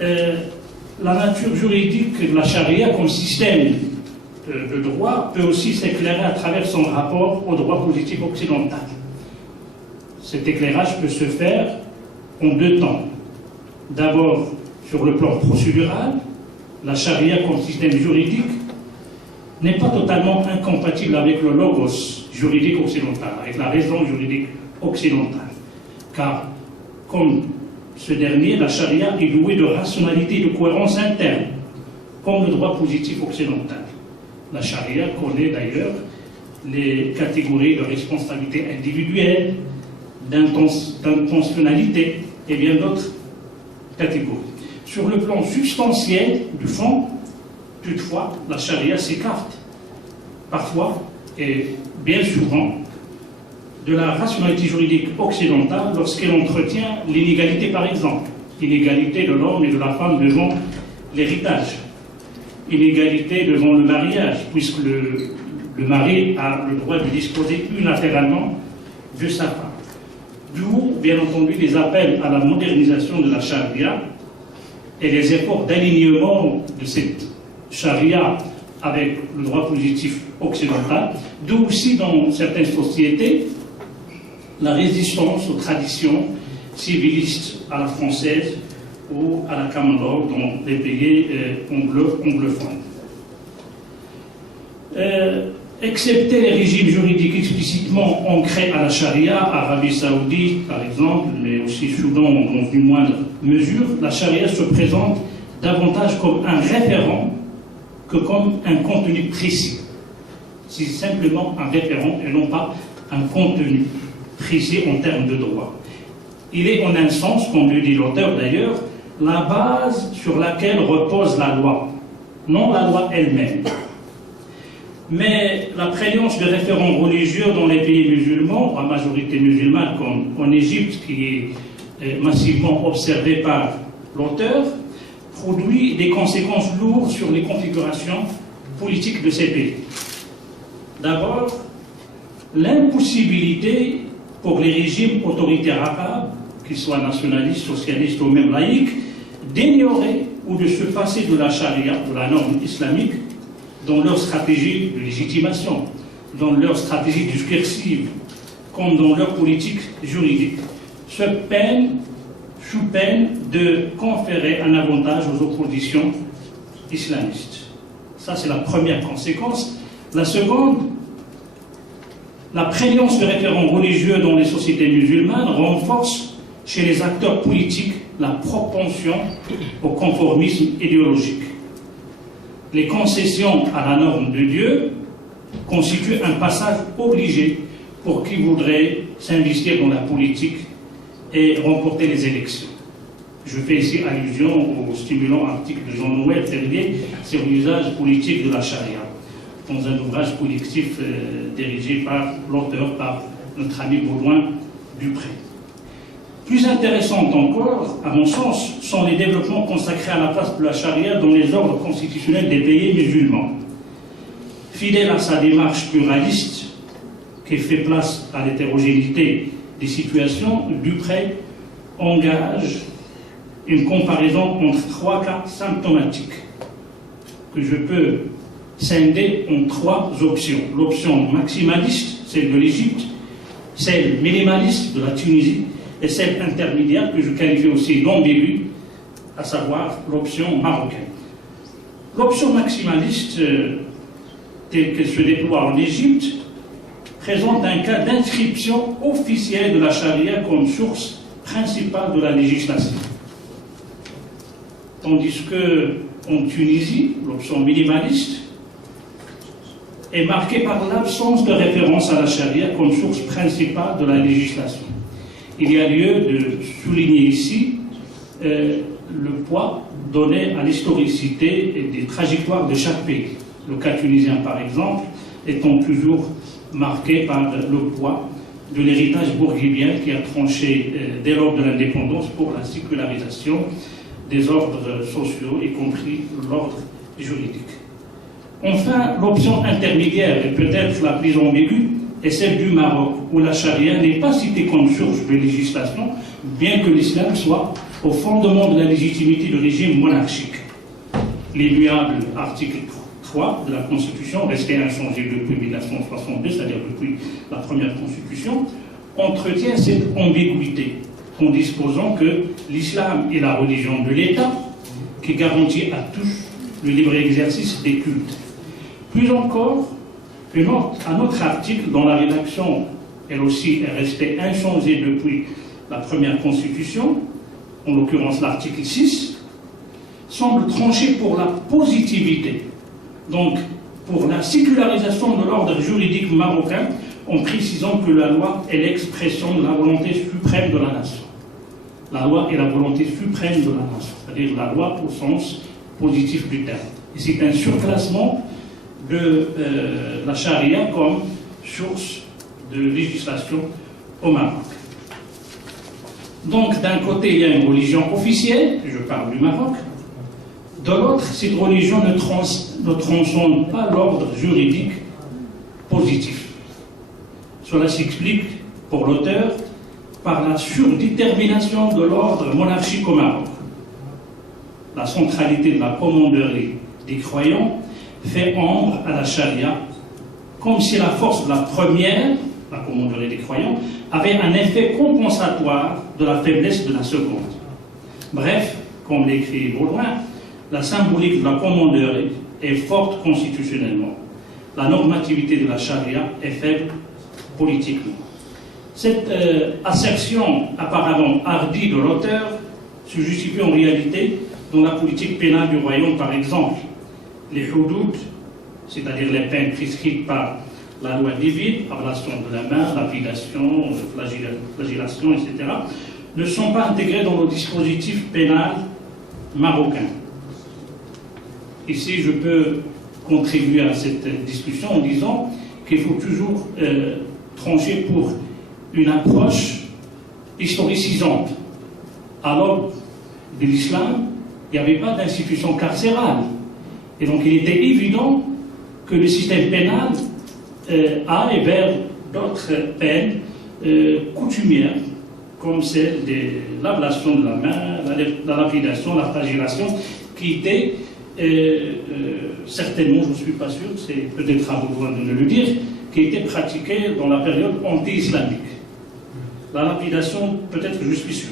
la nature juridique de la charia comme système de droit peut aussi s'éclairer à travers son rapport au droit positif occidental. Cet éclairage peut se faire en deux temps. D'abord, sur le plan procédural, la charia comme système juridique n'est pas totalement incompatible avec le logos juridique occidental, avec la raison juridique occidentale. Car, comme ce dernier, la charia est douée de rationalité et de cohérence interne, comme le droit positif occidental. La charia connaît d'ailleurs les catégories de responsabilité individuelle, d'intentionnalité et bien d'autres catégories. Sur le plan substantiel du fond, toutefois, la charia s'écarte parfois et bien souvent de la rationalité juridique occidentale lorsqu'elle entretient l'inégalité, par exemple, l'inégalité de l'homme et de la femme devant l'héritage, inégalité devant le mariage, puisque le mari a le droit de disposer unilatéralement de sa femme. D'où, bien entendu, les appels à la modernisation de la charia et les efforts d'alignement de cette charia avec le droit positif occidental, d'où aussi dans certaines sociétés la résistance aux traditions civilistes à la française ou à la common law dans les pays anglophones. Excepté les régimes juridiques explicitement ancrés à la charia, Arabie Saoudite par exemple, mais aussi Soudan dans une moindre mesure, la charia se présente davantage comme un référent que comme un contenu précis. C'est simplement un référent et non pas un contenu précis en termes de droit. Il est en un sens, comme le dit l'auteur d'ailleurs, la base sur laquelle repose la loi, non la loi elle-même. Mais la prégnance de référents religieux dans les pays musulmans, à majorité musulmane comme en Égypte, qui est massivement observée par l'auteur, produit des conséquences lourdes sur les configurations politiques de ces pays. D'abord, l'impossibilité pour les régimes autoritaires arabes, qu'ils soient nationalistes, socialistes ou même laïcs, d'ignorer ou de se passer de la charia, de la norme islamique, dans leur stratégie de légitimation, dans leur stratégie discursive, comme dans leur politique juridique, sous peine de conférer un avantage aux oppositions islamistes. Ça, c'est la première conséquence. La seconde, la prégnance de référents religieux dans les sociétés musulmanes renforce chez les acteurs politiques la propension au conformisme idéologique. Les concessions à la norme de Dieu constituent un passage obligé pour qui voudrait s'investir dans la politique et remporter les élections. Je fais ici allusion au stimulant article de Jean-Noël Terrier sur l'usage politique de la charia, dans un ouvrage collectif dirigé par l'auteur, par notre ami Baudouin Dupré. Plus intéressant encore, à mon sens, sont les développements consacrés à la place de la charia dans les ordres constitutionnels des pays musulmans. Fidèle à sa démarche pluraliste, qui fait place à l'hétérogénéité des situations, Dupré engage une comparaison entre trois cas symptomatiques que je peux scinder en trois options. L'option maximaliste, celle de l'Égypte, celle minimaliste de la Tunisie, et celle intermédiaire que je qualifie aussi d'ambiguë, à savoir l'option marocaine. L'option maximaliste, telle qu'elle se déploie en Égypte, présente un cas d'inscription officielle de la charia comme source principale de la législation. Tandis qu'en Tunisie, l'option minimaliste est marquée par l'absence de référence à la charia comme source principale de la législation. Il y a lieu de souligner ici le poids donné à l'historicité et des trajectoires de chaque pays. Le cas tunisien, par exemple, étant toujours marqué par le poids de l'héritage bourguibien qui a tranché dès lors de l'indépendance pour la sécularisation des ordres sociaux, y compris l'ordre juridique. Enfin, l'option intermédiaire, et peut-être la plus ambiguë, est celle du Maroc, où la charia n'est pas citée comme source de législation, bien que l'islam soit au fondement de la légitimité du régime monarchique. L'immuable article 3 de la Constitution, resté inchangé depuis 1962, c'est-à-dire depuis la première Constitution, entretient cette ambiguïté en disposant que l'islam est la religion de l'État qui garantit à tous le libre exercice des cultes. Plus encore, un autre article dont la rédaction, elle aussi, est restée inchangée depuis la première Constitution, en l'occurrence l'article 6, semble trancher pour la positivité, donc pour la sécularisation de l'ordre juridique marocain, en précisant que la loi est l'expression de la volonté suprême de la nation. La loi est la volonté suprême de la nation, c'est-à-dire la loi au sens positif du terme. Et c'est un surclassement de la charia comme source de législation au Maroc. Donc, d'un côté, il y a une religion officielle, je parle du Maroc. De l'autre, cette religion ne transcende pas l'ordre juridique positif. Cela s'explique, pour l'auteur, par la surdétermination de l'ordre monarchique au Maroc. La centralité de la commanderie des croyants fait ombre à la charia, comme si la force de la première, la commanderie des croyants, avait un effet compensatoire de la faiblesse de la seconde. Bref, comme l'écrit Baudouin, la symbolique de la commanderie est forte constitutionnellement. La normativité de la charia est faible politiquement. Cette assertion apparemment hardie de l'auteur se justifie en réalité dans la politique pénale du royaume, par exemple. Les houdoud, c'est-à-dire les peines prescrites par la loi divine, ablation de la main, lapidation, flagellation, etc., ne sont pas intégrés dans le dispositif pénal marocain. Ici, je peux contribuer à cette discussion en disant qu'il faut toujours trancher pour une approche historicisante. À l'aube de l'islam, il n'y avait pas d'institution carcérale. Et donc, il était évident que le système pénal aille vers d'autres peines coutumières, comme celle de l'ablation de la main, la lapidation, la flagellation, qui étaient certainement, je ne suis pas sûr, c'est peut-être à vous de le dire, qui étaient pratiquées dans la période anti-islamique. La lapidation, peut-être que je suis sûr.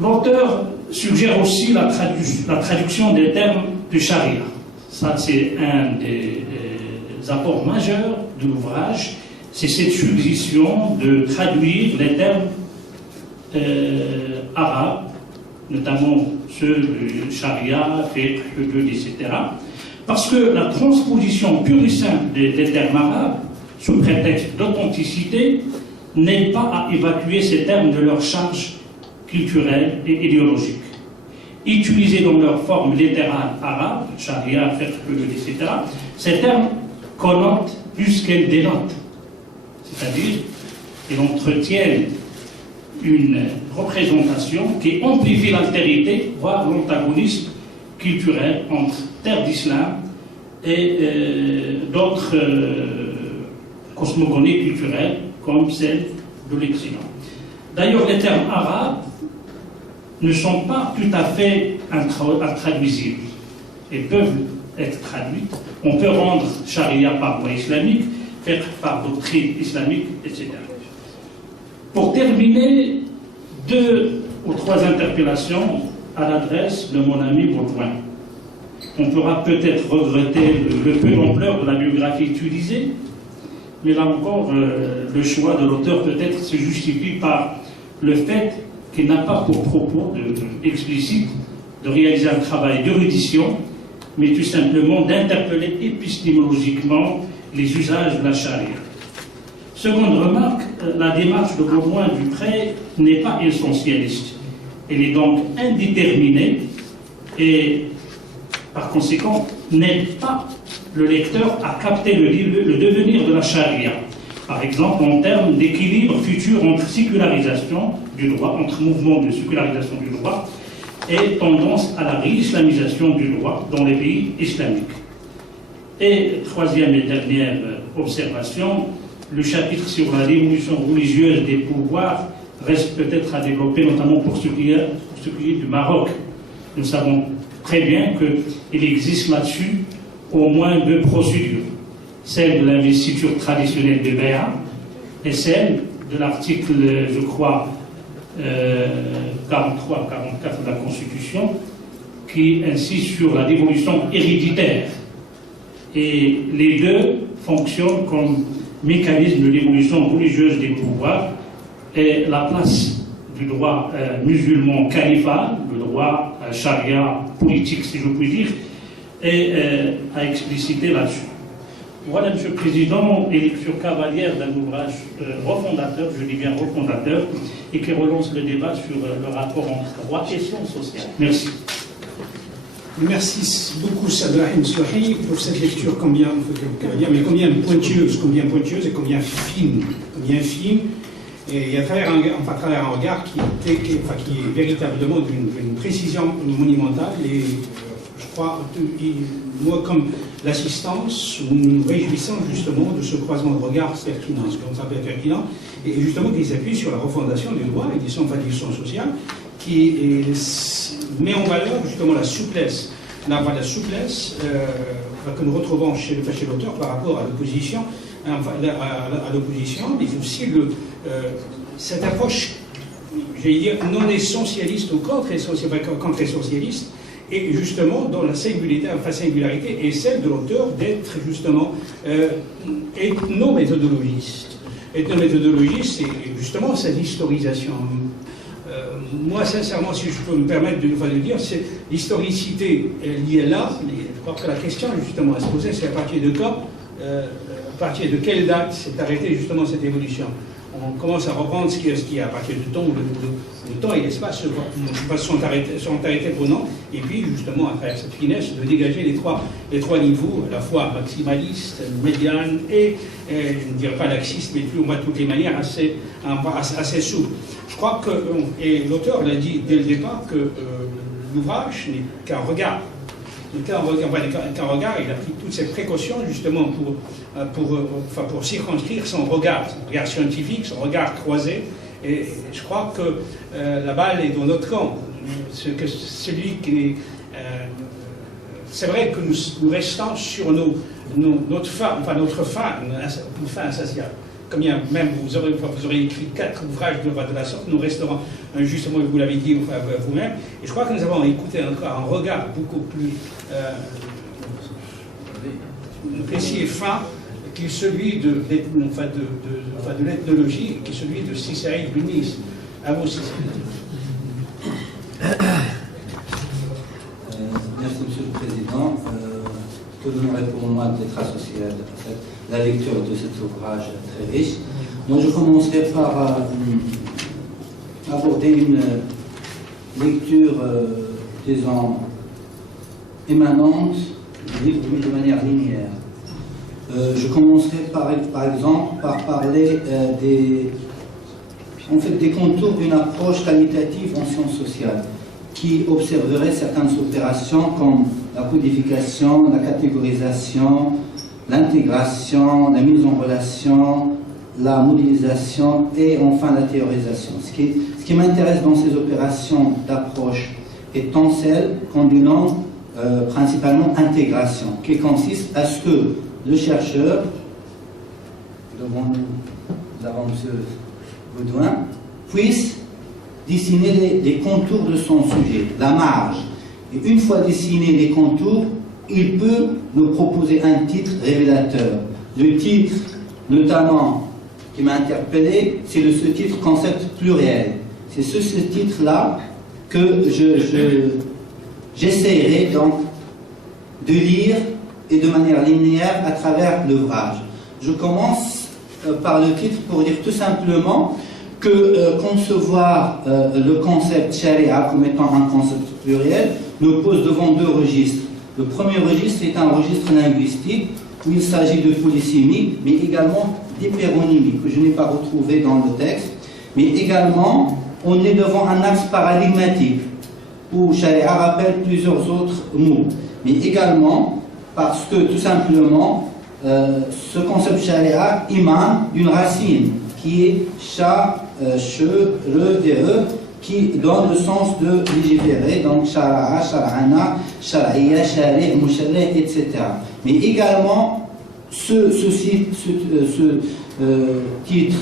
L'auteur suggère aussi la traduction des termes du charia. Ça, c'est un des apports majeurs de l'ouvrage. C'est cette suggestion de traduire les termes arabes, notamment ceux du charia, fiqh, hudud, etc. Parce que la transposition pure et simple des termes arabes, sous prétexte d'authenticité, n'est pas à évacuer ces termes de leur charge culturelle et idéologique. Utilisés dans leur forme littérale arabe, charia, fiqh, hudud, etc., ces termes connotent plus qu'elles dénotent. C'est-à-dire qu'ils entretiennent une représentation qui amplifie l'altérité, voire l'antagonisme culturel entre terre d'islam et d'autres cosmogonies culturelles comme celle de l'Occident. D'ailleurs, les termes arabes ne sont pas tout à fait intraduisibles. Ils peuvent être traduits. On peut rendre charia par voie islamique, fiqh par doctrine islamique, etc. Pour terminer, 2 ou 3 interpellations à l'adresse de mon ami Baudouin. On pourra peut-être regretter le peu d'ampleur de la biographie utilisée, mais là encore, le choix de l'auteur peut-être se justifie par le fait qu'il n'a pas pour propos explicite de réaliser un travail d'érudition, mais tout simplement d'interpeller épistémologiquement les usages de la charia. Seconde remarque, la démarche de Baudouin-Dupré n'est pas essentialiste. Elle est donc indéterminée et, par conséquent, n'aide pas le lecteur à capter le devenir de la charia. Par exemple, en termes d'équilibre futur entre sécularisation du droit, entre mouvement de sécularisation du droit et tendance à la réislamisation du droit dans les pays islamiques. Et troisième et dernière observation, le chapitre sur la révolution religieuse des pouvoirs reste peut-être à développer, notamment pour ce qui est du Maroc. Nous savons très bien qu'il existe là-dessus au moins 2 procédures. Celle de l'investiture traditionnelle de Béa et celle de l'article, je crois, 43, 44 de la Constitution, qui insiste sur la dévolution héréditaire. Et les deux fonctionnent comme mécanisme de dévolution religieuse des pouvoirs, et la place du droit musulman califal, le droit charia politique, si je puis dire, est à expliciter là-dessus. Voilà, Monsieur le Président, élection cavalière d'un ouvrage refondateur, je dis bien refondateur, et qui relance le débat sur le rapport entre droit et sciences sociales. Merci. Merci beaucoup, Sadrahim Slahi, pour cette lecture combien pointilleuse et combien fine. Et à travers un regard qui est véritablement d'une précision monumentale. Et je crois, moi, comme l'assistance, nous nous réjouissons justement de ce croisement de regards pertinent, ce qu'on s'appelle pertinent, et justement qui s'appuie sur la refondation du droit et des sciences sociales, qui met en valeur justement la souplesse que nous retrouvons chez l'auteur par rapport à l'opposition, mais aussi cette approche, j'allais dire, non essentialiste ou contre-essentialiste, et justement dont la singularité est celle de l'auteur d'être justement ethnométhodologiste. Ethnométhodologiste, c'est justement cette historisation. Moi, sincèrement, si je peux me permettre de le dire, c'est l'historicité liée là. Je crois que la question justement à se poser, c'est à partir de quand, à partir de quelle date s'est arrêtée justement cette évolution. On commence à reprendre ce qui est à partir du temps où le temps et l'espace sont arrêtés pour nous, et puis justement à travers cette finesse de dégager les trois niveaux, à la fois maximaliste, médiane et je ne dirais pas laxiste, mais plus on va de toutes les manières assez souple. Je crois que, et l'auteur l'a dit dès le départ, que l'ouvrage n'est qu'un regard. Qu'un regard, il a pris toutes ces précautions justement pour circonscrire son regard scientifique, son regard croisé. Et je crois que la balle est dans notre camp. C'est vrai que nous restons sur notre fin insatiable. Comme même vous aurez écrit 4 ouvrages de la sorte, nous resterons justement, vous l'avez dit vous-même, et je crois que nous avons écouté encore un regard beaucoup plus précis et fin qui est celui de l'ethnologie, qui est celui de Cicéry Lunis. À vous, Cicéry. Merci, Monsieur le Président. Que l'honneur est pour moi d'être associé à la lecture de cet ouvrage très riche. Donc je commencerai par aborder une lecture, disons, émanante du livre, mais de manière linéaire. Je commencerai par exemple par parler des contours d'une approche qualitative en sciences sociales, qui observerait certaines opérations comme la codification, la catégorisation, l'intégration, la mise en relation, la modélisation et enfin la théorisation. Ce qui m'intéresse dans ces opérations d'approche étant celle qu'on dénomme principalement intégration, qui consiste à ce que le chercheur, devant nous avons M. Baudouin, puisse dessiner les contours de son sujet, la marge. Et une fois dessinés les contours, il peut nous proposer un titre révélateur. Le titre, notamment, qui m'a interpellé, c'est ce titre concept pluriel. C'est ce titre-là que j'essaierai donc de lire et de manière linéaire à travers l'ouvrage. Je commence par le titre pour dire tout simplement que concevoir le concept sharia comme étant un concept pluriel nous pose devant 2 registres. Le premier registre est un registre linguistique où il s'agit de polysémie, mais également d'hyperonymie, que je n'ai pas retrouvé dans le texte. Mais également, on est devant un axe paradigmatique où sharia rappelle plusieurs autres mots. Mais également parce que, tout simplement, ce concept sharia émane d'une racine qui est sha che, re et e, qui donne le sens de légiférer, donc shara'a, shara'ana, shara'iyya, shari', musharri', etc. Mais également, ce titre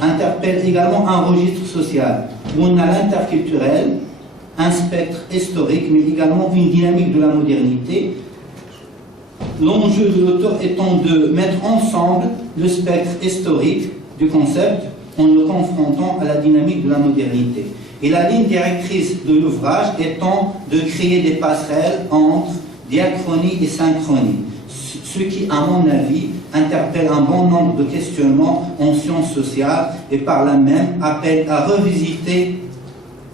interpelle également un registre social, où on a l'interculturel, un spectre historique, mais également une dynamique de la modernité. L'enjeu de l'auteur étant de mettre ensemble le spectre historique du concept en le confrontant à la dynamique de la modernité. Et la ligne directrice de l'ouvrage étant de créer des passerelles entre diachronie et synchronie, ce qui, à mon avis, interpelle un bon nombre de questionnements en sciences sociales et par là même appelle à revisiter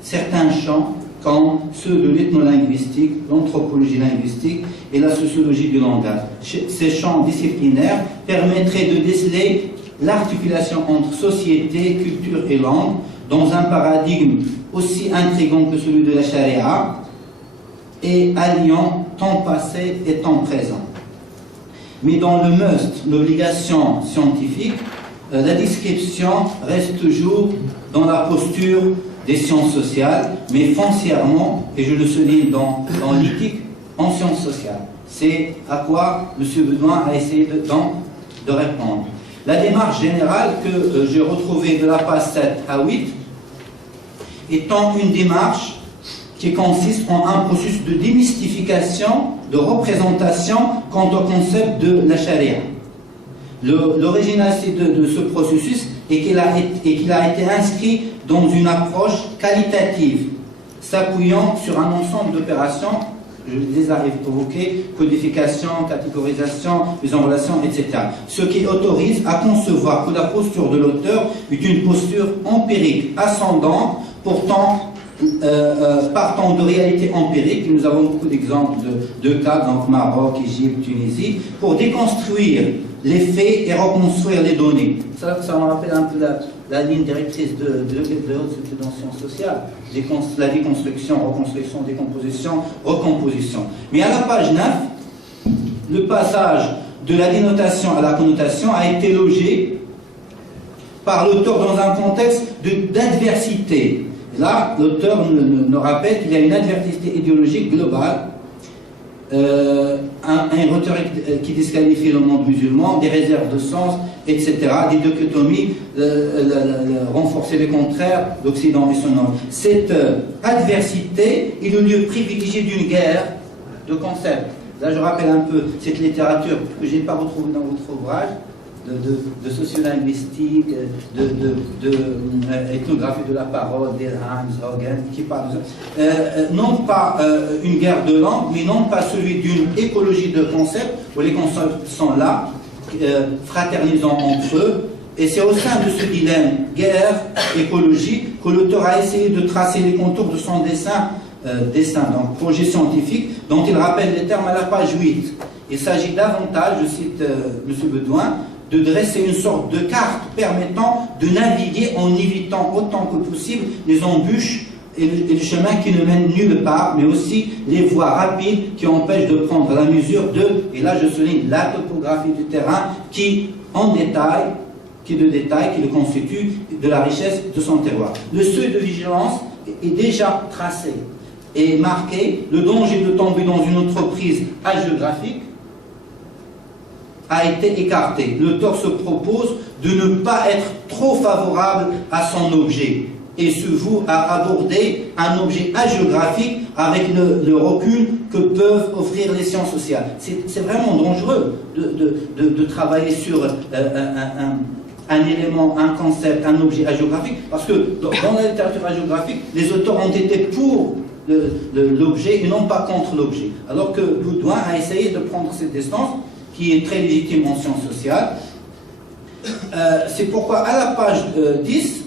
certains champs comme ceux de l'ethnolinguistique, l'anthropologie linguistique et la sociologie du langage. Ces champs disciplinaires permettraient de déceler l'articulation entre société, culture et langue dans un paradigme aussi intrigant que celui de la charia et alliant temps passé et temps présent. Mais dans le must, l'obligation scientifique, la description reste toujours dans la posture des sciences sociales, mais foncièrement, et je le souligne dans l'éthique, en sciences sociales. C'est à quoi M. Bedoin a essayé de répondre. La démarche générale que j'ai retrouvée de la page 7 à 8 étant une démarche qui consiste en un processus de démystification, de représentation quant au concept de la charia. L'originalité de ce processus est qu'il a été inscrit dans une approche qualitative, s'appuyant sur un ensemble d'opérations, je les ai évoquées, codification, catégorisation, mise en relation, etc. Ce qui autorise à concevoir que la posture de l'auteur est une posture empirique, ascendante, pourtant partant de réalités empiriques. Nous avons beaucoup d'exemples de cas, donc Maroc, Égypte, Tunisie, pour déconstruire les faits et reconstruire les données. Ça me rappelle un peu la ligne directrice de haute études en sciences sociales, la déconstruction, reconstruction, décomposition, recomposition. Mais à la page 9, le passage de la dénotation à la connotation a été logé par l'auteur dans un contexte d'adversité. Là, l'auteur nous rappelle qu'il y a une adversité idéologique globale, un rhétorique qui disqualifie le monde musulman, des réserves de sens, etc., des dichotomies, renforcer les contraires, l'Occident et son Orient. Cette adversité est le lieu privilégié d'une guerre de concepts. Là, je rappelle un peu cette littérature que je n'ai pas retrouvée dans votre ouvrage, de sociolinguistique, ethnographie de la parole, d'Elham, Hogan, qui parle non pas une guerre de langue, mais non pas celui d'une écologie de concepts, où les concepts sont là, fraternisant entre eux. Et c'est au sein de ce dilemme guerre-écologie que l'auteur a essayé de tracer les contours de son dessin, donc projet scientifique, dont il rappelle les termes à la page 8. Il s'agit davantage, je cite M. Bedoin, de dresser une sorte de carte permettant de naviguer en évitant autant que possible les embûches et le chemin qui ne mène nulle part, mais aussi les voies rapides qui empêchent de prendre la mesure de, et là je souligne, la topographie du terrain qui le constitue de la richesse de son terroir. Le seuil de vigilance est déjà tracé et marqué. Le danger de tomber dans une entreprise hagiographique a été écarté. L'auteur se propose de ne pas être trop favorable à son objet et se voue à aborder un objet hagiographique avec le recul que peuvent offrir les sciences sociales. C'est vraiment dangereux de travailler sur un élément, un concept, un objet hagiographique, parce que dans la littérature hagiographique, les auteurs ont été pour l'objet et non pas contre l'objet. Alors que Bedoin a essayé de prendre cette distance, qui est très légitime en sciences sociales. C'est pourquoi à la page 10,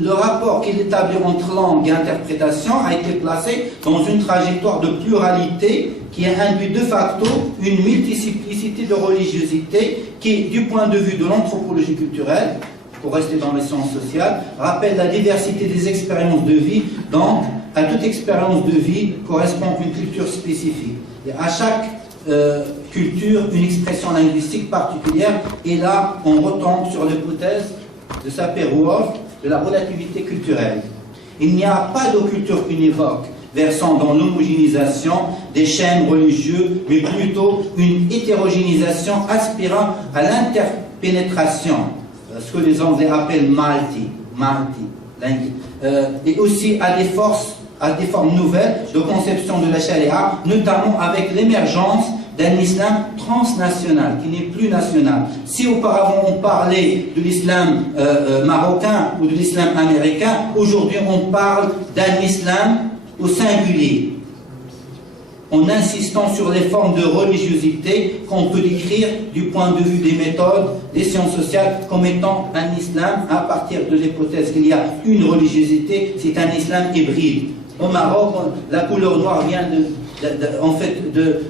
le rapport qu'il établit entre langue et interprétation a été placé dans une trajectoire de pluralité qui a induit de facto une multiplicité de religiosité qui, du point de vue de l'anthropologie culturelle, pour rester dans les sciences sociales, rappelle la diversité des expériences de vie. Donc, à toute expérience de vie correspond une culture spécifique. Et à chaque culture, une expression linguistique particulière, et là, on retombe sur l'hypothèse de Sapir-Whorf de la relativité culturelle. Il n'y a pas de culture univoque versant dans l'homogénéisation des chaînes religieuses, mais plutôt une hétérogénéisation aspirant à l'interpénétration, ce que les Anglais appellent et aussi à des formes nouvelles de conception de la charia, notamment avec l'émergence d'un islam transnational, qui n'est plus national. Si auparavant on parlait de l'islam marocain ou de l'islam américain, aujourd'hui on parle d'un islam au singulier, en insistant sur les formes de religiosité qu'on peut décrire du point de vue des méthodes, des sciences sociales, comme étant un islam à partir de l'hypothèse qu'il y a une religiosité, c'est un islam hybride. Au Maroc, la couleur noire vient en fait de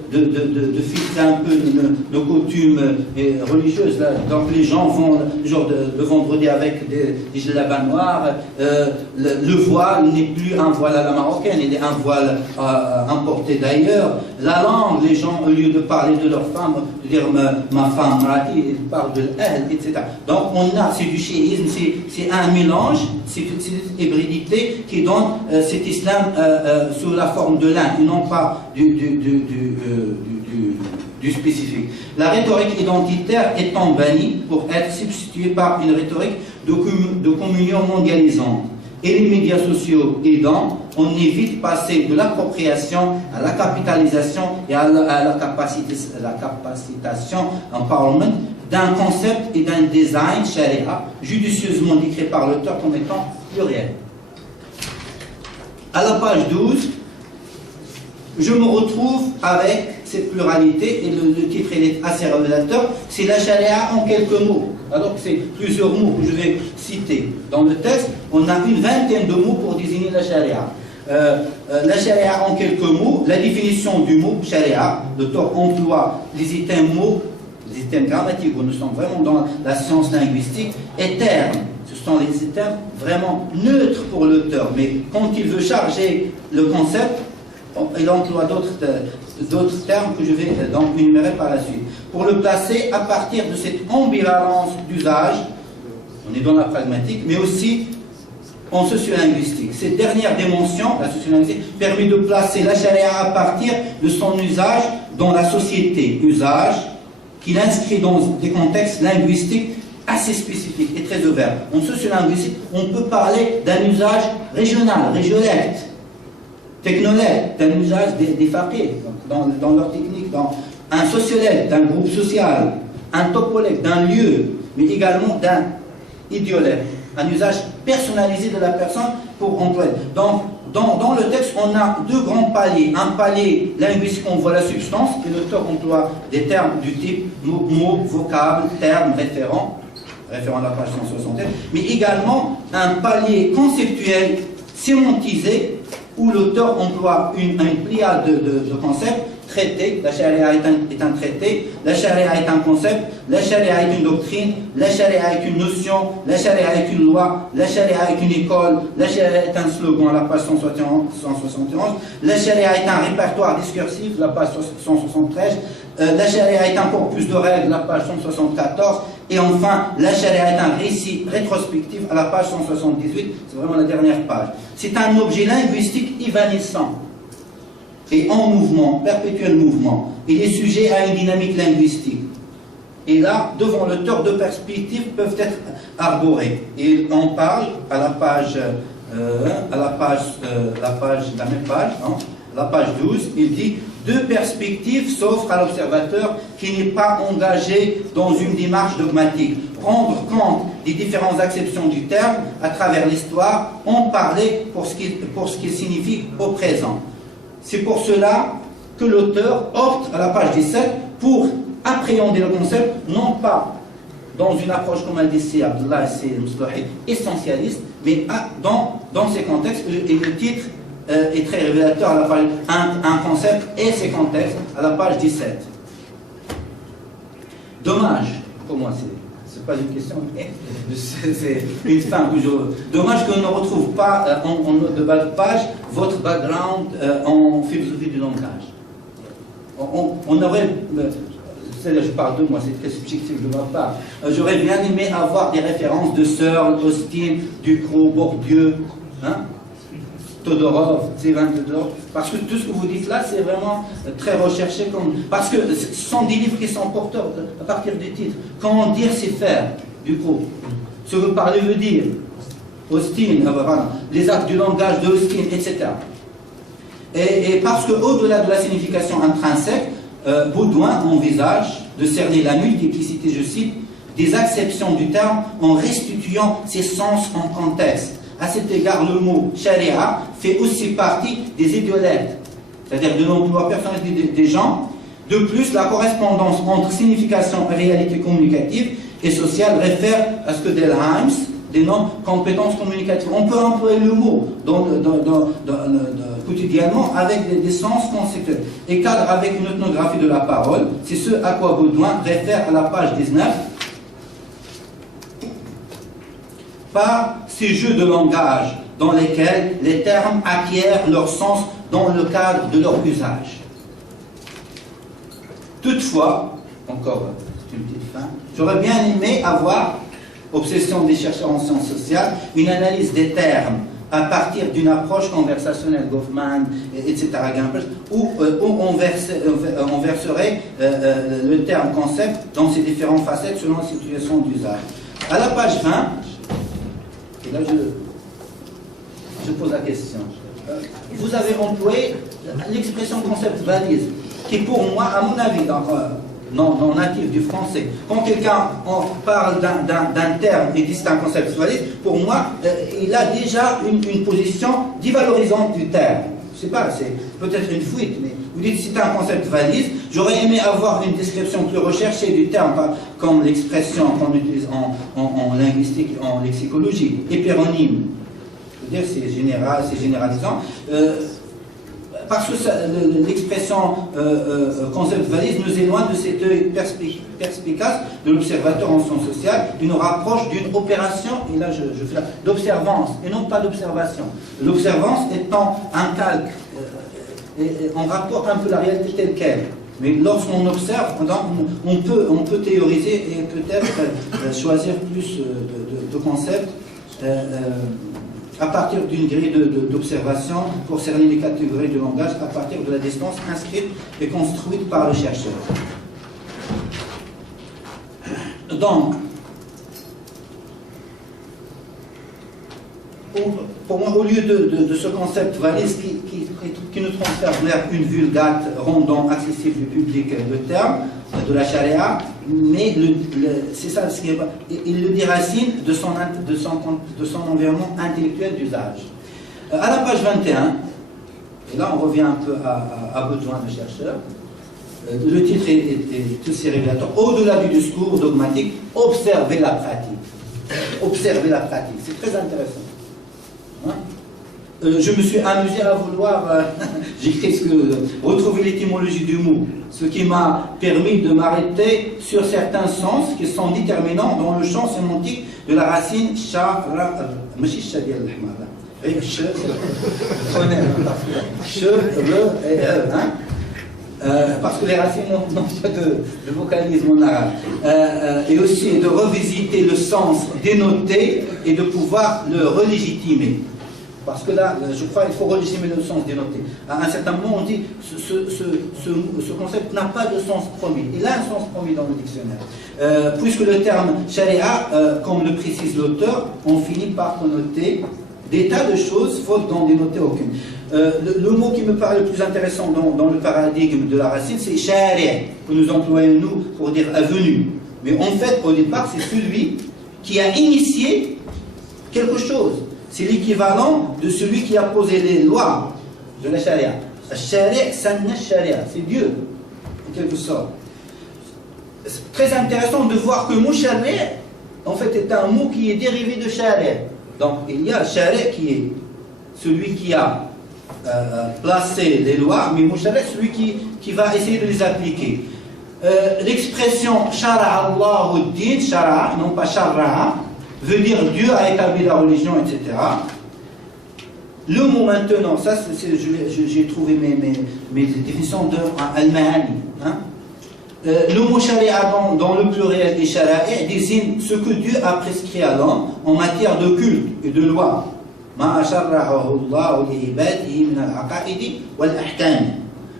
filtrer un peu nos coutumes religieuses. Là. Donc les gens vont le vendredi avec des djellabas noirs. Le voile n'est plus un voile à la marocaine, il est un voile importé d'ailleurs. La langue, les gens, au lieu de parler de leur femme, de dire ma femme marati, ils parlent de elle, etc. Donc c'est du chiisme, c'est un mélange, c'est cette hybridité qui donne cet islam sous la forme de l'un, et non pas du spécifique. La rhétorique identitaire étant bannie pour être substituée par une rhétorique de communion mondialisante. Et les médias sociaux aidant, on évite de passer de l'appropriation à la capitalisation et à la capacitation empowerment d'un concept et d'un design sharia judicieusement décrit par l'auteur comme étant pluriel. À la page 12, je me retrouve avec cette pluralité et le titre il est assez révélateur, c'est la charia en quelques mots. Alors que c'est plusieurs mots que je vais citer. Dans le texte, on a une vingtaine de mots pour désigner la charia. La charia en quelques mots, la définition du mot charia, l'auteur emploie les items grammatiques, nous sommes vraiment dans la science linguistique, et termes. Ce sont les termes vraiment neutres pour l'auteur, mais quand il veut charger le concept, il emploie d'autres termes que je vais donc énumérer par la suite. Pour le placer à partir de cette ambivalence d'usage, on est dans la pragmatique, mais aussi en sociolinguistique. Cette dernière dimension, la sociolinguistique, permet de placer la charia à partir de son usage dans la société. Usage qu'il inscrit dans des contextes linguistiques assez spécifiques et très ouverts. En sociolinguistique, on peut parler d'un usage régional, régiolecte, technolecte, d'un usage des faqirs dans leur technique, dans un sociolecte, d'un groupe social, un topolecte, d'un lieu, mais également d'un idiolecte, un usage personnalisé de la personne pour employer. Donc, dans le texte, on a deux grands paliers. Un palier linguistique, on voit la substance, et l'auteur emploie des termes du type mots, vocables, termes, référents à la page 161, mais également un palier conceptuel, sémantisé, où l'auteur emploie une pléiade de concepts, traité, la charia est un traité, la charia est un concept, la charia est une doctrine, la charia est une notion, la charia est une loi, la charia est une école, la charia est un slogan à la page 171, la charia est un répertoire discursif, la page 173, la charia est un corpus de règles, la page 174, et enfin, la charia est un récit rétrospectif à la page 178, c'est vraiment la dernière page. C'est un objet linguistique évanescent et en mouvement, perpétuel mouvement. Il est sujet à une dynamique linguistique. Et là, devant l'auteur, deux perspectives peuvent être arborées. Et on parle à la page, la même page, hein, la page 12, il dit « Deux perspectives s'offrent à l'observateur qui n'est pas engagé dans une démarche dogmatique. Prendre compte des différentes acceptions du terme à travers l'histoire, en parler pour ce qu'il signifie au présent. » C'est pour cela que l'auteur opte à la page 17 pour appréhender le concept, non pas dans une approche, comme a dit C. Abdullah essentialiste, mais dans ces contextes, et le titre est très révélateur à la page, un concept et ses contextes à la page 17. Dommage, pour moi, c'est pas une question, c'est une fin que je... Dommage qu'on ne retrouve pas en note de bas de page votre background en philosophie du langage. On aurait... c'est-à-dire je parle de moi, c'est très subjectif de ma part, j'aurais bien aimé avoir des références de Searle, Austin, Ducrot, Bourdieu, hein, Todorov, Todorov, parce que tout ce que vous dites là, c'est vraiment très recherché, parce que ce sont des livres qui sont porteurs à partir des titres. Comment dire, c'est faire, Ducrot. Ce que parler veut dire. Austin, les actes du langage de Austin, etc. Et parce qu'au-delà de la signification intrinsèque, Baudouin envisage de cerner la multiplicité, je cite, des acceptions du terme en restituant ses sens en contexte. À cet égard, le mot charia fait aussi partie des idiolectes, c'est-à-dire de l'emploi personnel des gens. De plus, la correspondance entre signification et réalité communicative et sociale réfère à ce que Delheims dénomme compétences communicatives. On peut employer le mot quotidiennement avec des sens conceptuels et cadre avec une ethnographie de la parole. C'est ce à quoi Baudouin réfère à la page 19 par ces jeux de langage dans lesquels les termes acquièrent leur sens dans le cadre de leur usage. Toutefois, encore une petite fin, j'aurais bien aimé avoir, obsession des chercheurs en sciences sociales, une analyse des termes à partir d'une approche conversationnelle, Goffman, etc., où on verserait le terme concept dans ses différentes facettes selon la situation d'usage. À la page 20, et là je pose la question, vous avez employé l'expression concept valise, qui pour moi, à mon avis, non natif du français, quand quelqu'un parle d'un terme et dit c'est un concept valise, pour moi, il a déjà une position dévalorisante du terme. Je sais pas, c'est peut-être une fuite, mais vous dites c'est un concept valise. J'aurais aimé avoir une description plus recherchée du terme, comme l'expression qu'on utilise en linguistique, en lexicologie, épéronyme. Je veux dire, c'est général, c'est généralisant. Parce que l'expression concept valise nous éloigne de cet œil perspicace de l'observateur en sciences sociales, il nous rapproche d'une opération, et là je fais d'observance, et non pas d'observation. L'observance étant un calque, on rapporte un peu la réalité telle qu'elle. Mais lorsqu'on observe, on peut théoriser et peut-être choisir plus de concepts à partir d'une grille d'observation pour cerner les catégories de langage à partir de la distance inscrite et construite par le chercheur. Donc, pour moi, au lieu de ce concept valise qui nous transfère vers une vulgate rendant accessible du public le terme de la charia, mais c'est ça, il le déracine de son environnement intellectuel d'usage. À la page 21, et là on revient un peu à Baudouin, le chercheur, le titre est aussi révélateur. Au-delà du discours dogmatique, observer la pratique. Observer la pratique, c'est très intéressant. Hein? Je me suis amusé à vouloir, retrouver l'étymologie du mot, ce qui m'a permis de m'arrêter sur certains sens qui sont déterminants dans le champ sémantique de la racine parce que les racines n'ont pas de vocalisme en arabe. Et aussi de revisiter le sens dénoté et de pouvoir le relégitimer. Parce que là, je crois qu'il faut relégitimer le sens dénoté. À un certain moment, on dit ce concept n'a pas de sens premier. Il a un sens premier dans le dictionnaire. Puisque le terme charia, comme le précise l'auteur, on finit par connoter des tas de choses, faute d'en dénoter aucune. Le mot qui me paraît le plus intéressant dans le paradigme de la racine, c'est shari', que nous employons nous pour dire avenu. Mais en fait, au départ, c'est celui qui a initié quelque chose. C'est l'équivalent de celui qui a posé les lois de la charia. La charia, c'est Dieu, en quelque sorte. C'est très intéressant de voir que le mot charia, en fait, est un mot qui est dérivé de charia. Donc, il y a charia qui est celui qui a placé les lois, mais mot charia, celui qui va essayer de les appliquer. L'expression shara'a Allahu ad-din, shara'a, non pas shara'a, veut dire Dieu a établi la religion, etc. Le mot maintenant, ça j'ai trouvé mes définitions de Al-Mahani. Hein? Le mot sharia dans le pluriel des shara'i désigne ce que Dieu a prescrit à l'homme en matière de culte et de loi.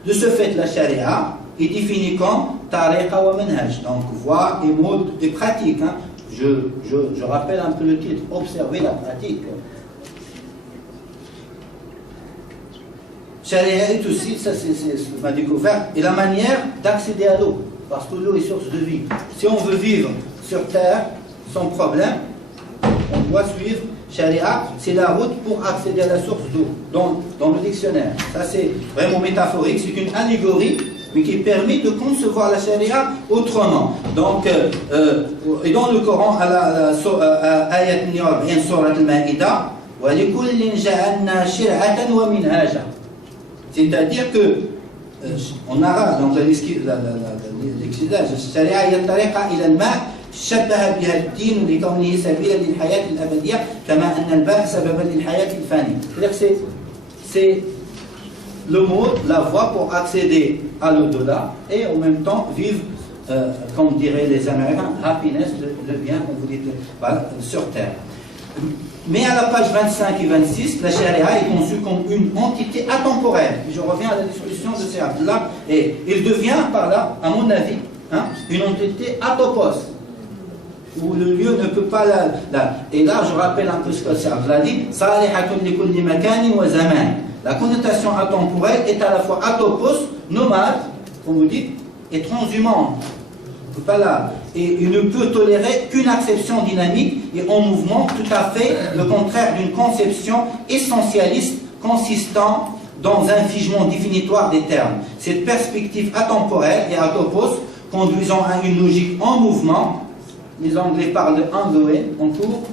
De ce fait, la sharia est définie comme tariqa wa manhaj, donc voie et mode et pratique. Hein. Je rappelle un peu le titre, observer la pratique. Sharia est aussi, ça c'est ma découverte, et la manière d'accéder à l'eau, parce que l'eau est source de vie. Si on veut vivre sur terre sans problème, on doit suivre Sharia, c'est la route pour accéder à la source d'eau, dans le dictionnaire. Ça c'est vraiment métaphorique, c'est une allégorie, mais qui permet de concevoir la Sharia autrement. Donc, et dans le Coran, à ayat 49, surat al-Ma'ida, وَلِكُلٍّ جَعَلْنَا شِرْعَةً وَمِنْهَاجًا. C'est-à-dire que, en arabe, donc l'exégèse, الشريعة هي الطريقة إلى الماء شبه بها الدين لكونه سبيلا للحياة الأبدية كما أن الماء سببا للحياة الفانية. C'est-à-dire que c'est le mot, la voie pour accéder à l'au-delà et en même temps vivre, comme diraient les Américains, happiness, le bien, comme vous dites, voilà, sur terre. Mais à la page 25 et 26, la charia est conçue comme une entité atemporelle. Et je reviens à la discussion de ces là et il devient par là, à mon avis, hein, une entité atopos, où le lieu ne peut pas Et là, je rappelle un peu ce que Cheikh Abdallah dit, la connotation atemporelle est à la fois atopos, nomade, comme vous dites, et transhumante. Pas là. Et il ne peut tolérer qu'une acception dynamique et en mouvement, tout à fait le contraire d'une conception essentialiste consistant dans un figement définitoire des termes. Cette perspective atemporelle et atopos, conduisant à une logique en mouvement, les Anglais parlent de ongoing en cours,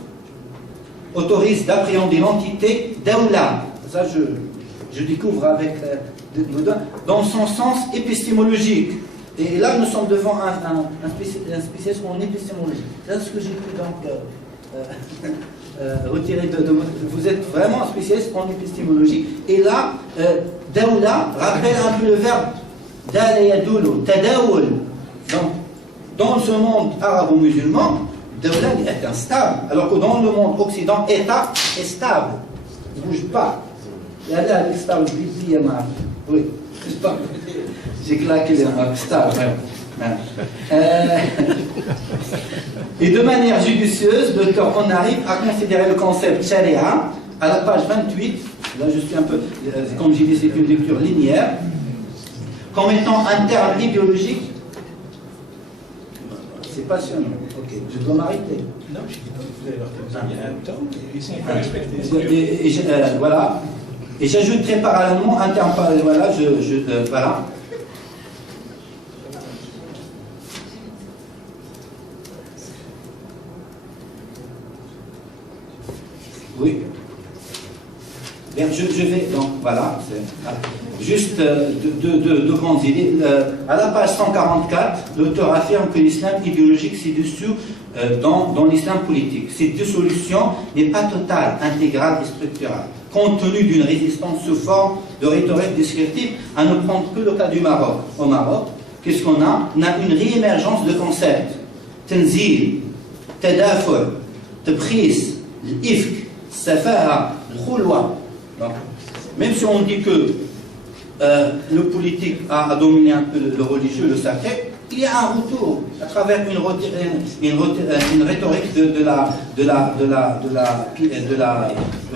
autorise d'appréhender l'entité d'Aula. Ça, je découvre avec dans son sens épistémologique. Et là, nous sommes devant un spécialiste en épistémologie. C'est ce que j'ai pu donc retirer de vous êtes vraiment un spécialiste en épistémologie. Et là, Dawla rappelle un peu le verbe Dala yadulu, tadawul. Donc, dans ce monde arabo-musulman, Dawla est instable, alors que dans le monde occident, État est stable. Il ne bouge pas. Il y a là l'extable, oui, c'est pas. J'ai claqué les marques stable. Et de manière judicieuse, l'auteur en arrive à considérer le concept sharia à la page 28. Là, je suis un peu, comme j'ai dit, c'est une lecture linéaire, comme étant un terme idéologique. C'est passionnant. Ok, je dois m'arrêter. Non, je ne dis pas que vous allez leur temps, mais voilà. Et j'ajouterai parallèlement un terme, voilà, voilà. Oui. Bien, je vais, donc voilà, juste deux grandes idées. À la page 144, l'auteur affirme que l'islam idéologique s'est dissous dans l'islam politique. Cette dissolution n'est pas totale, intégrale et structurale, compte tenu d'une résistance sous forme de rhétorique descriptive, à ne prendre que le cas du Maroc. Au Maroc, qu'est-ce qu'on a? On a une réémergence de concepts. Tenzil, Tadafur, Tebris, l'Ifk, Safaha, Khouloua. Même si on dit que le politique a dominé un peu le religieux, le sacré, il y a un retour à travers une rhétorique de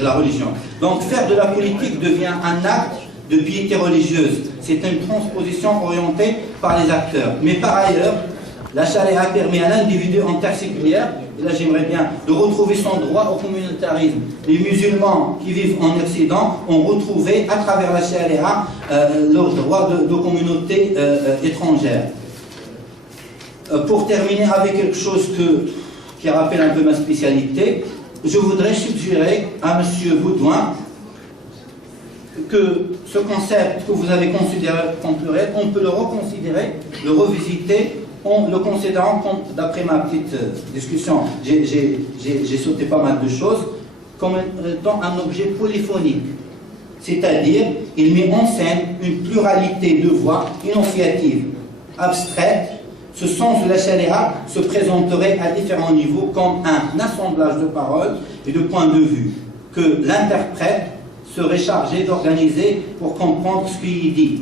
la religion. Donc faire de la politique devient un acte de piété religieuse. C'est une transposition orientée par les acteurs. Mais par ailleurs, la charia permet à l'individu en terre séculière, et là j'aimerais bien, de retrouver son droit au communautarisme. Les musulmans qui vivent en Occident ont retrouvé à travers la charia leur droit de communauté étrangère. Pour terminer avec quelque chose qui rappelle un peu ma spécialité, je voudrais suggérer à M. Baudouin que ce concept que vous avez considéré comme pluriel, on peut le reconsidérer, le revisiter, en le considérant comme, d'après ma petite discussion, j'ai sauté pas mal de choses, comme étant un objet polyphonique. C'est-à-dire, il met en scène une pluralité de voix énonciatives, abstraites, ce sens de la charia se présenterait à différents niveaux comme un assemblage de paroles et de points de vue que l'interprète serait chargé d'organiser pour comprendre ce qu'il y dit.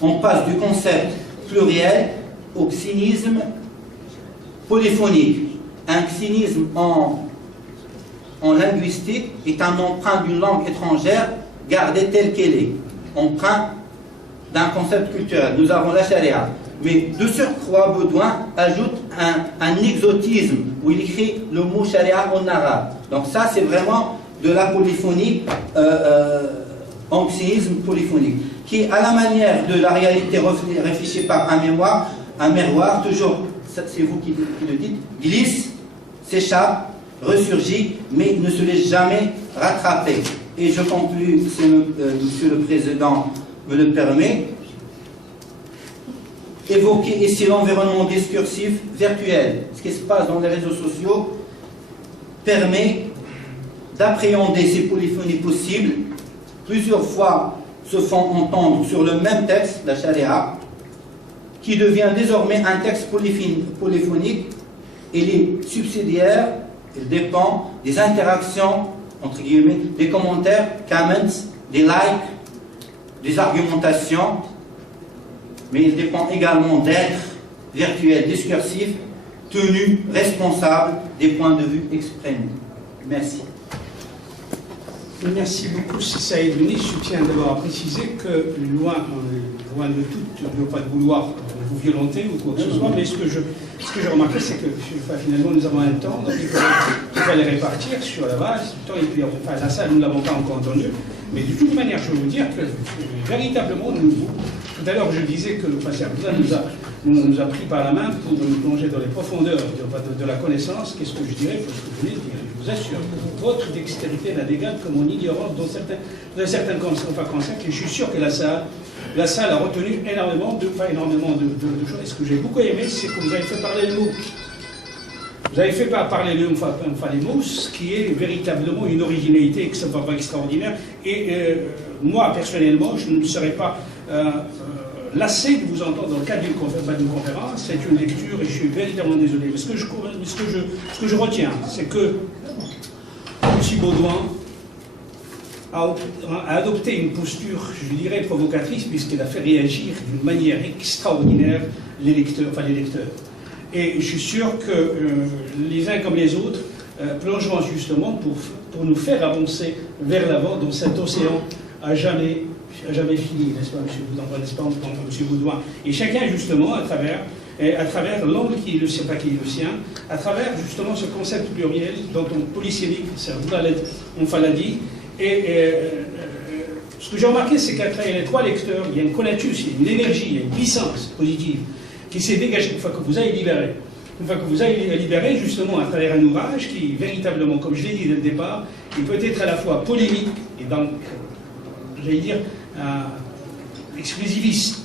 On passe du concept pluriel au xinisme polyphonique. Un xinisme en linguistique est un emprunt d'une langue étrangère gardée telle qu'elle est. Emprunt d'un concept culturel. Nous avons la charia. Mais de surcroît, Baudouin ajoute un exotisme où il écrit le mot charia en arabe. Donc ça, c'est vraiment de la polyphonie, en xinisme polyphonique, qui, à la manière de la réalité réfléchie par un miroir, toujours, c'est vous qui le dites, glisse, s'échappe, ressurgit, mais ne se laisse jamais rattraper. Et je conclus, si Monsieur le Président me le permet, évoquer ici l'environnement discursif virtuel. Ce qui se passe dans les réseaux sociaux permet d'appréhender ces polyphonies possibles. Plusieurs fois se font entendre sur le même texte, la charia, qui devient désormais un texte polyphonique. Il est subsidiaire, il dépend des interactions, entre guillemets, des commentaires, comments, des likes, des argumentations, mais il dépend également d'être virtuel, discursif, tenu, responsable des points de vue exprimés. Merci. Merci beaucoup, Saïd Lounis. Je tiens d'abord à préciser que, loin de tout, je ne veux pas vouloir vous violenter ou quoi que ce soit, mais ce que j'ai remarqué, c'est que finalement, nous avons un temps, donc il fallait répartir sur la base du temps, et puis enfin, la salle, nous ne l'avons pas encore entendu, mais de toute manière, je veux vous dire que véritablement, tout à l'heure, je disais que le Pasteur nous a pris par la main pour nous plonger dans les profondeurs de la connaissance. Qu'est-ce que je dirais? Parce que je voulais dire, je vous assure, votre dextérité n'a d'égal que mon ignorance dans certains concepts, et je suis sûr que la salle a retenu énormément de choses. Et ce que j'ai beaucoup aimé, c'est que vous avez fait parler le mot. Vous avez fait parler le mot, ce qui est véritablement une originalité extraordinaire. Et moi, personnellement, je ne serais pas lassé de vous entendre dans le cadre d'une conférence. C'est une lecture et je suis véritablement désolé. Mais ce que je retiens, c'est que M. Baudouin a adopté une posture, je dirais, provocatrice, puisqu'il a fait réagir d'une manière extraordinaire les lecteurs. Et je suis sûr que les uns comme les autres plongeront justement pour nous faire avancer vers l'avant dans cet océan à jamais fini, n'est-ce pas, M. Baudouin. Et chacun, justement, à travers l'angle qui est le sien, à travers justement ce concept pluriel dont polysémique, on l'a dit. Et ce que j'ai remarqué, c'est qu'après les trois lecteurs, il y a une conatus, il y a une énergie, il y a une puissance positive qui s'est dégagée une fois que vous avez libéré. Une fois que vous avez libéré, justement, à travers un ouvrage qui, véritablement, comme je l'ai dit dès le départ, il peut être à la fois polémique et donc, j'allais dire, exclusiviste,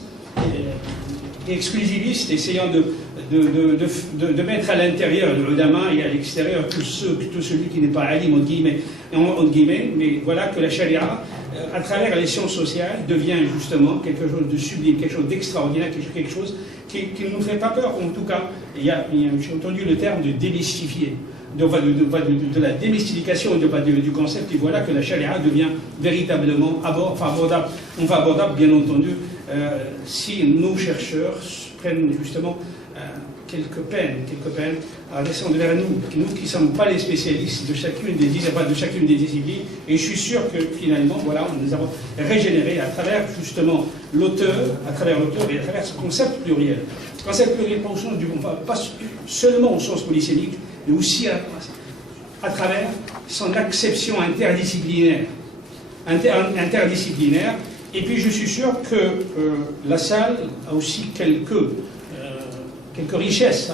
essayant de mettre à l'intérieur de l'ulama et à l'extérieur tout celui qui n'est pas alim, entre guillemets, mais voilà que la charia, à travers les sciences sociales, devient justement quelque chose de sublime, quelque chose d'extraordinaire, quelque chose qui ne nous fait pas peur. En tout cas, j'ai entendu le terme de démystifier, de la démystification du concept, et voilà que la charia devient véritablement abordable, bien entendu, si nos chercheurs prennent justement quelques peines à descendre vers nous qui ne sommes pas les spécialistes de chacune des disciplines. Et je suis sûr que finalement, voilà, nous avons régénéré à travers justement l'auteur et à travers ce concept pluriel. Concept pluriel, pas seulement au sens polysémique, mais aussi à travers son acception interdisciplinaire. Et puis je suis sûr que la salle a aussi quelques richesses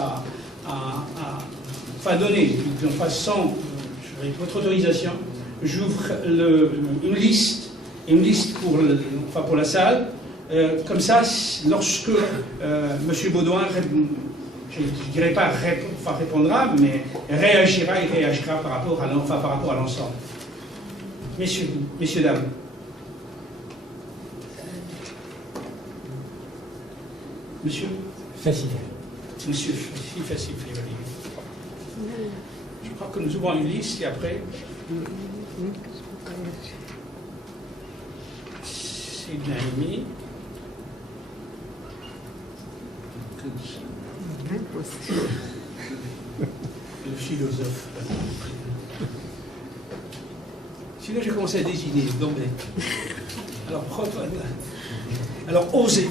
à donner. De façon, avec votre autorisation, j'ouvre une liste pour la salle. Comme ça, lorsque M. Baudouin, je ne dirais pas répondra, mais réagira par rapport à l'ensemble. Messieurs, dames. Monsieur. Facile. Monsieur Sifasifé. Je crois que nous ouvrons une liste et après. C'est Naïmi. Le philosophe. Sinon, j'ai commencé à désigner d'emblée. Alors, oser.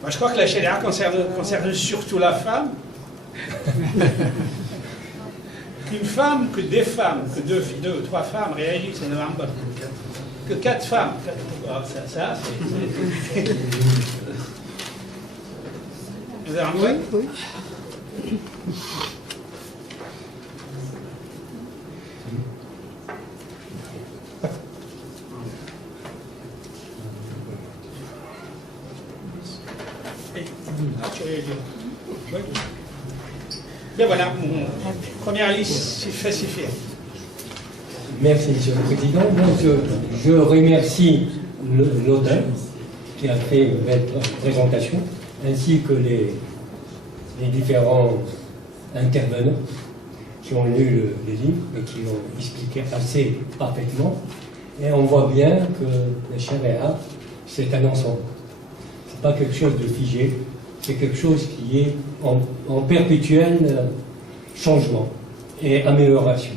Moi, je crois que la charia concerne surtout la femme. Qu'une femme, que des femmes, que deux ou trois femmes réagissent, que quatre femmes. Ça, c'est. Vous avez un point ? Oui. Bien voilà, mon première liste falsifiée. Merci, Monsieur le Président. Donc, je remercie l'auteur qui a fait une belle présentation, ainsi que les différents intervenants qui ont lu le livre et qui ont expliqué assez parfaitement. Et on voit bien que la charia, c'est un ensemble. Ce n'est pas quelque chose de figé, c'est quelque chose qui est en perpétuel changement et amélioration.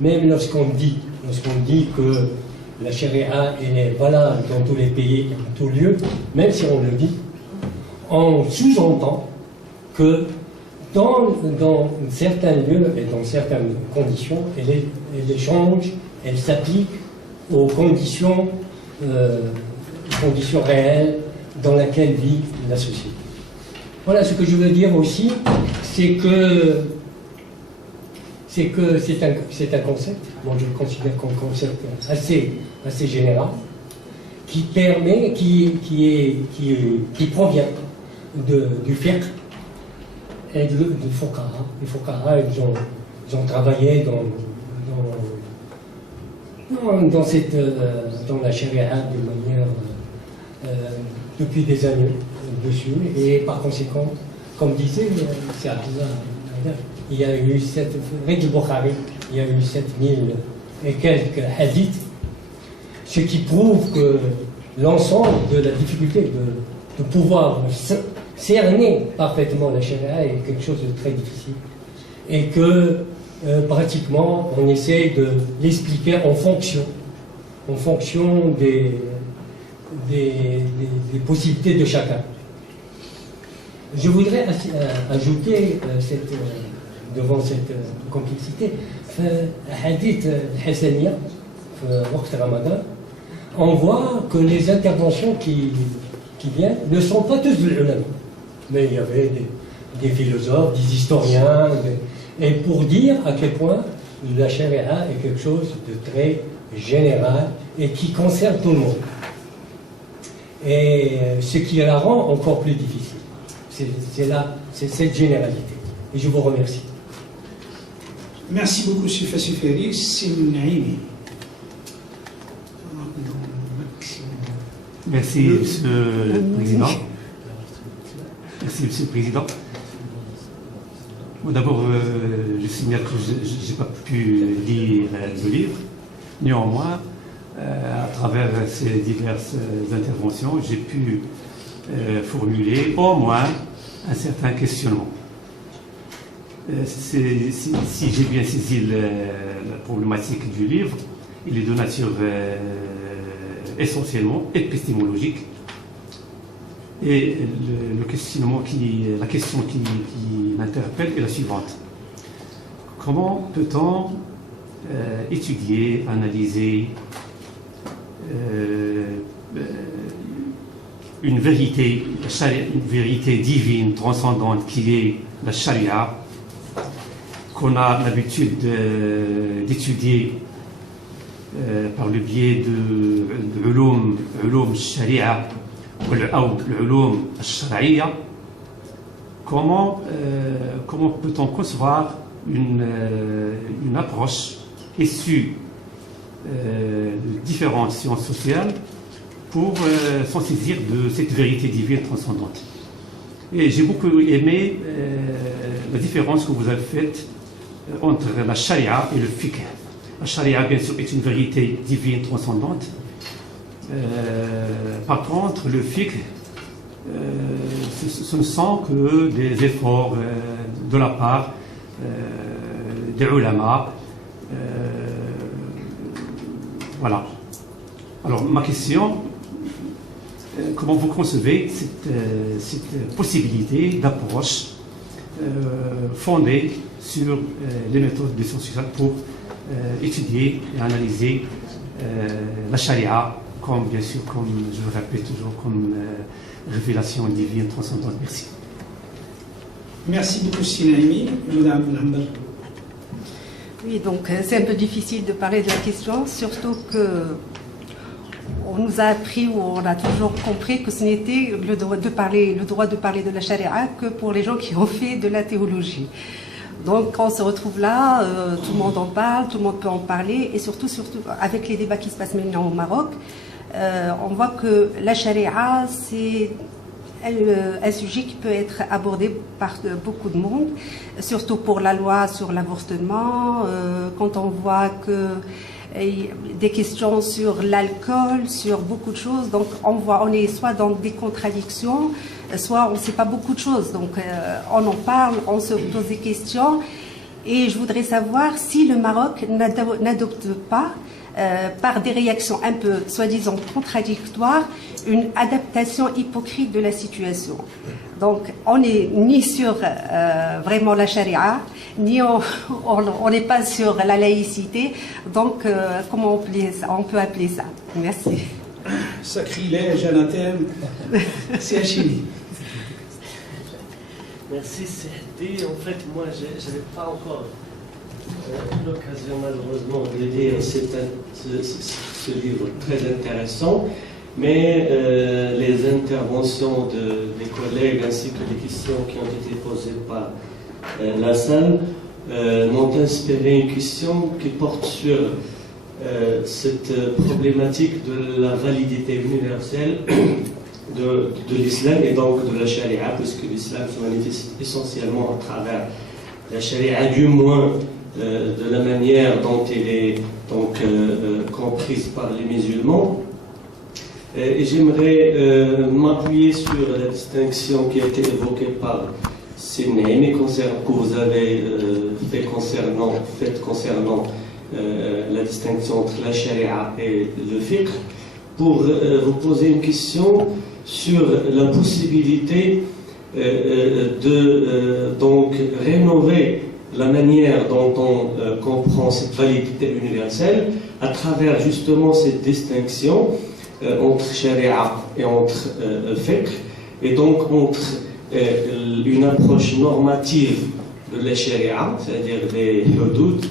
Même lorsqu'on dit que la charia elle est valable dans tous les pays et en tous lieux, même si on le dit, on sous-entend que dans certains lieux et dans certaines conditions, elle change, elle s'applique aux conditions réelles dans lesquelles vit la société. Voilà, ce que je veux dire aussi, c'est que c'est un concept, moi je le considère comme un concept assez général, qui permet, qui provient du fiqh et du fuqaha. Les fuqaha, ils ont travaillé dans la charia de manière depuis des années dessus, et par conséquent, comme disait c'est Abdullah, il y a eu il y a eu 7000 et quelques hadiths, ce qui prouve que l'ensemble de la difficulté de pouvoir cerner parfaitement la charia est quelque chose de très difficile, et que pratiquement on essaie de l'expliquer en fonction des possibilités de chacun. Je voudrais ajouter devant cette complexité, hadith Hassaniya, Ramadan, on voit que les interventions qui viennent ne sont pas tous des ulama, mais il y avait des philosophes, des historiens, et pour dire à quel point la charia est quelque chose de très général et qui concerne tout le monde. Et ce qui la rend encore plus difficile, c'est cette généralité. Et je vous remercie. Merci beaucoup, M. Fassiferi. C'est Naïmi. Merci, Monsieur le Président. Merci, Monsieur le Président. Bon, d'abord, je signale que je n'ai pas pu lire le livre. Néanmoins, à travers ces diverses interventions, j'ai pu formuler au moins un certain questionnement. Si j'ai bien saisi la problématique du livre, il est de nature essentiellement épistémologique. Et la question qui m'interpelle est la suivante. Comment peut-on étudier, analyser une vérité divine, transcendante, qui est la charia, qu'on a l'habitude d'étudier par le biais de l'ulum sharia ou l'ulum shari'a. Comment peut-on concevoir une approche issue de différentes sciences sociales pour s'en saisir de cette vérité divine transcendante. Et j'ai beaucoup aimé la différence que vous avez faite entre la charia et le fiqh. La charia, bien sûr, est une vérité divine transcendante. Par contre, le fiqh, ce ne sont que des efforts de la part des ulama. Voilà. Alors, ma question, comment vous concevez cette possibilité d'approche fondée sur les méthodes de sciences sociales pour étudier et analyser la charia, comme, bien sûr, comme je le répète toujours, comme révélation divine transcendante. Merci. Merci beaucoup, Sinaimi. Madame Lambert. Oui, donc c'est un peu difficile de parler de la question, surtout que on nous a appris ou on a toujours compris que ce n'était le droit de parler de la charia que pour les gens qui ont fait de la théologie. Donc quand on se retrouve là, tout le monde en parle, tout le monde peut en parler, et surtout avec les débats qui se passent maintenant au Maroc, on voit que la charia, c'est un sujet qui peut être abordé par beaucoup de monde, surtout pour la loi sur l'avortement, quand on voit que des questions sur l'alcool, sur beaucoup de choses, donc on est soit dans des contradictions, soit on ne sait pas beaucoup de choses, donc on en parle, on se pose des questions, et je voudrais savoir si le Maroc n'adopte pas par des réactions un peu, soi-disant, contradictoires, une adaptation hypocrite de la situation. Donc, on n'est ni sur vraiment la charia, ni on n'est pas sur la laïcité. Donc, comment on peut appeler ça? Merci. Sacrilège, anathème, c'est Hachimi. Merci, Sehdi. En fait, moi, je n'avais pas encore l'occasion, malheureusement, de lire ce livre très intéressant, mais les interventions des collègues ainsi que les questions qui ont été posées par la salle m'ont inspiré une question qui porte sur cette problématique de la validité universelle de l'islam et donc de la charia, puisque l'islam se manifeste essentiellement à travers la charia, du moins de la manière dont elle est donc comprise par les musulmans. Et j'aimerais m'appuyer sur la distinction qui a été évoquée par Sinaimi, que vous avez fait concernant la distinction entre la charia et le fiqh, pour vous poser une question sur la possibilité de donc rénover la manière dont on comprend cette validité universelle à travers justement cette distinction entre charia et entre fiqh, et donc entre une approche normative de la charia, c'est-à-dire des hudud,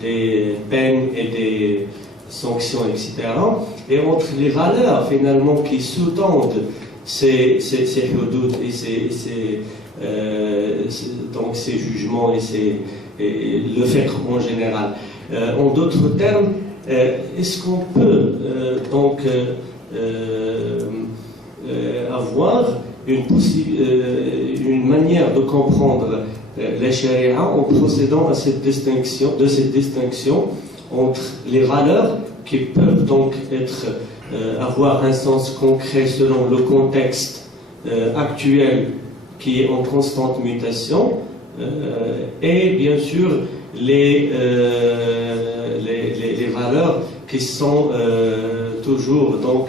des peines et des sanctions, etc., et entre les valeurs finalement qui sous-tendent ces hudud et donc ces jugements et le fiqh en général. En d'autres termes, est-ce qu'on peut donc avoir une manière de comprendre la charia en procédant à cette distinction entre les valeurs qui peuvent donc avoir un sens concret selon le contexte actuel qui est en constante mutation, et bien sûr les valeurs qui sont toujours donc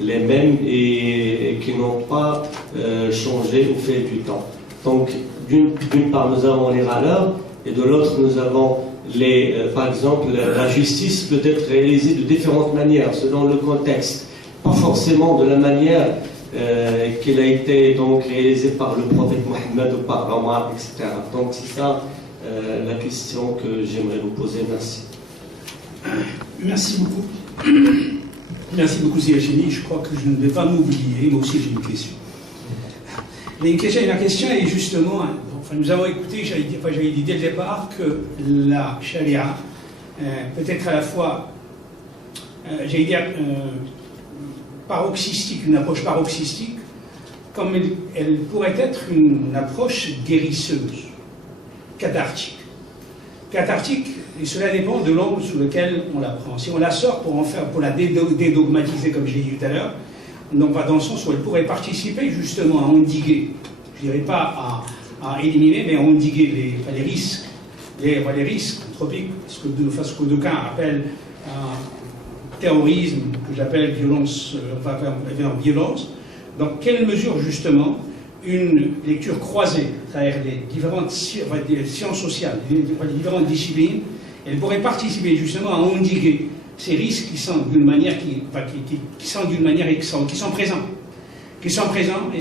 les mêmes et qui n'ont pas changé au fil du temps. Donc d'une part nous avons les valeurs et de l'autre nous avons par exemple la justice peut être réalisée de différentes manières selon le contexte, pas forcément de la manière qu'il a été donc réalisé par le prophète Mohammed ou par Omar, etc. Donc c'est ça la question que j'aimerais vous poser. Merci. Merci beaucoup. Merci beaucoup, Ziyachini. Je crois que je ne vais pas m'oublier. Moi aussi, j'ai une question. La question est justement, enfin, nous avons écouté, j'avais dit dès le départ que la charia peut être à la fois, paroxystique, une approche paroxystique, comme elle pourrait être une approche guérisseuse, cathartique. Cathartique, et cela dépend de l'angle sous lequel on la prend. Si on la sort pour la dédogmatiser, comme je l'ai dit tout à l'heure, on va dans le sens où elle pourrait participer justement à endiguer, je ne dirais pas à éliminer, mais à endiguer les risques, les risques anthropiques, ce que d'aucuns appellent terrorisme, que j'appelle violence, violence. Dans quelle mesure justement une lecture croisée à travers les différentes sciences sociales, les différentes disciplines, elle pourrait participer justement à endiguer ces risques qui sont d'une manière qui sont présents. Qui sont présents, et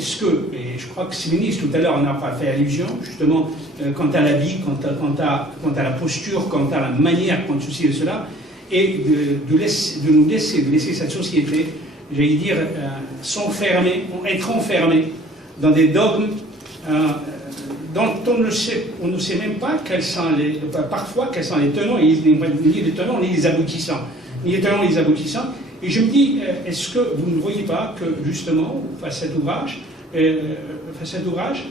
je crois que Simonis tout à l'heure en a fait allusion, justement, quant à la vie, quant à la posture, quant à la manière, quant à ceci et cela, et de laisser cette société, j'allais dire, être enfermée dans des dogmes dont on ne sait même pas parfois quels sont les tenants, ni les tenants, ni les aboutissants. Et je me dis, est-ce que vous ne voyez pas que, justement, face à cet ouvrage,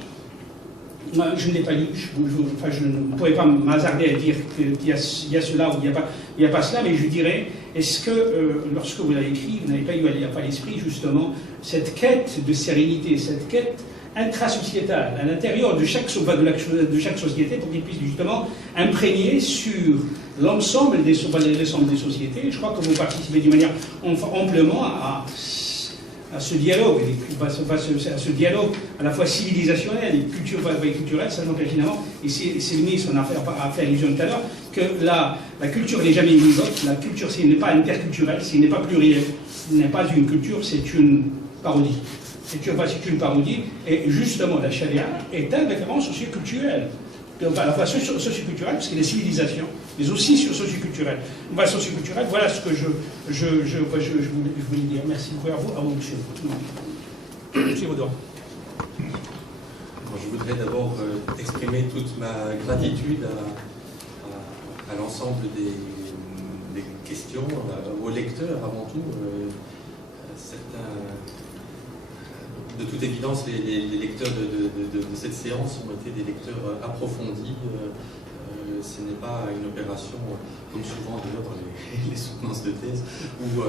moi, je ne l'ai pas lu, je ne pourrais pas m'hasarder à dire qu'il y a cela ou il n'y a pas cela, mais je dirais, est-ce que, lorsque vous l'avez écrit, vous n'avez pas eu à l'esprit, justement, cette quête de sérénité, cette quête intrasociétale, à l'intérieur de chaque société, pour qu'il puisse justement imprégner sur l'ensemble des sociétés. Je crois que vous participez d'une manière amplement à ce dialogue, à ce dialogue à la fois civilisationnel et culturel, sachant que finalement, et c'est le ministre, on a fait allusion tout à l'heure, que la culture n'est jamais univoque, la culture ce n'est pas interculturel, ce n'est pas pluriel, ce n'est pas une culture, c'est une parodie. C'est une parodie, et justement la charia est un référent socioculturel. À la fois socioculturel, parce qu'il y a des civilisations, mais aussi socioculturel. Socioculturel, voilà ce que je voulais dire. Merci beaucoup à vous, monsieur. Monsieur Baudouin. Je voudrais d'abord exprimer toute ma gratitude à l'ensemble des questions, aux lecteurs avant tout. De toute évidence, les lecteurs de cette séance ont été des lecteurs approfondis. Ce n'est pas une opération, comme souvent d'ailleurs dans les soutenances de thèse, où